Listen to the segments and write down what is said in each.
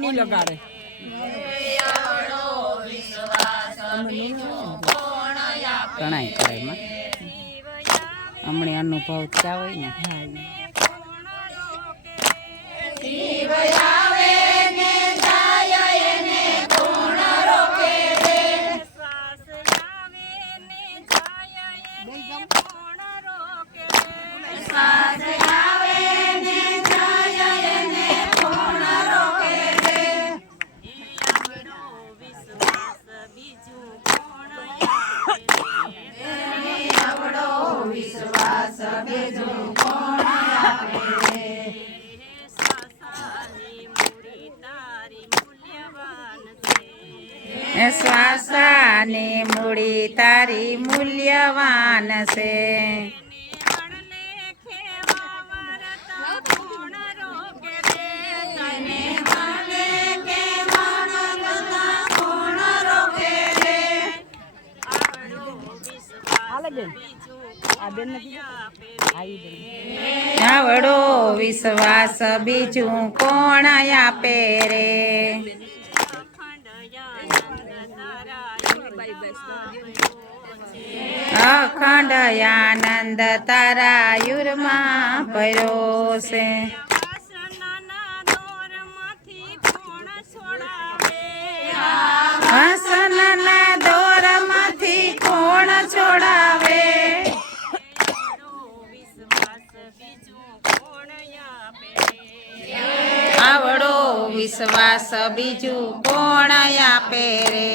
નહીં લગાડે. ઘણાય કરે એમાં હમણે અનુભવ થયા હોય ને. શ્વાસાની મૂડી તારી મૂલ્યવાન છે. આવડો વિશ્વાસ બીજું કોણ આપે રે. અખંડ આનંદ તારા યુરમાં ભર્યો છે. હસનના દોરમાંથી કોણ છોડાવે. આવડો વિશ્વાસ બીજું કોણ આપે રે.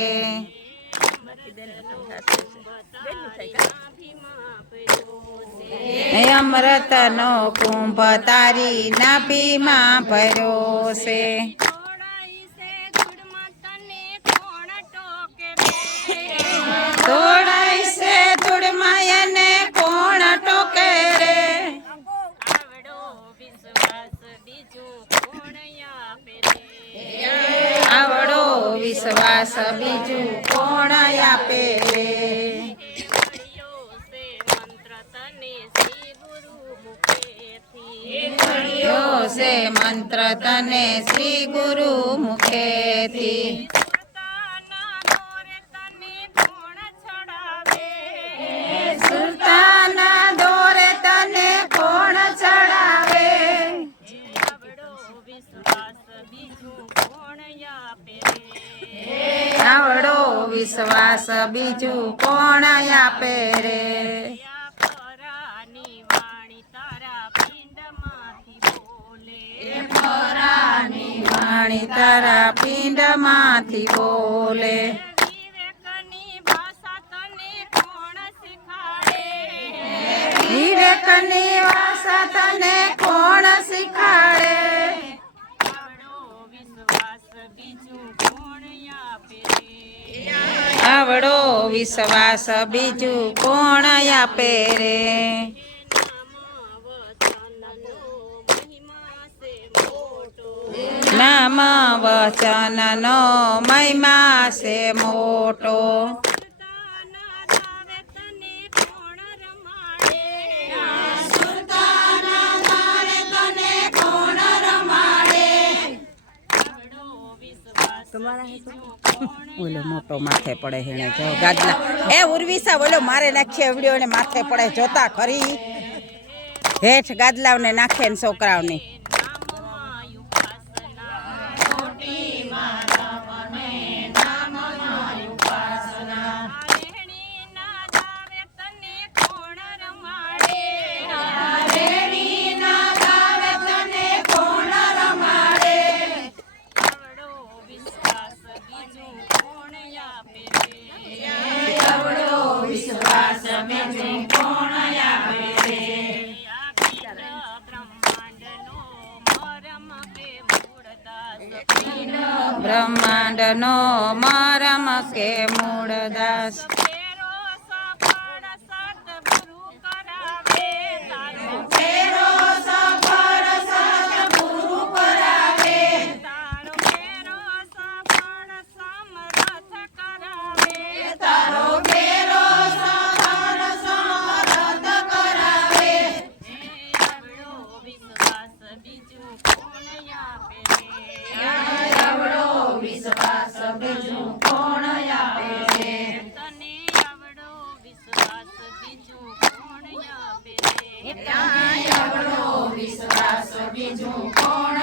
અમૃતનો કુંભ તારી નાભીમાં ભર્યો છે. તોડાય છે ધૂળમાં એને કોણ ટોકે રે. આવડો વિશ્વાસ બીજું કોણ આપે રે. છે મંત્ર તને શ્રી ગુરુ મુખેથી. સુરતાના દોરે તને કોણ ચડાવે. આવડો વિશ્વાસ બીજું કોણ આપે રે. વાણી તારા પિંડમાંથી બોલે. વિવેકની ભાષા તને કોણ શીખાડે. આવડો વિશ્વાસ બીજું કોણ આપે રે. નામ વચનનો મહિમા છે મોટો. ઓલો મોટો માથે પડે હેણે જો ગાદલા. એ ઉર્વિસા બોલો મારે નાખીએ વિડીયો ને માથે પડે જોતા ખરી. હેઠ ગાદલાઓને નાખે ને છોકરાઓને. બ્રહ્માંડનો મરમ કે મૂળદાસ. વિશ્વાસ બીજું કોણ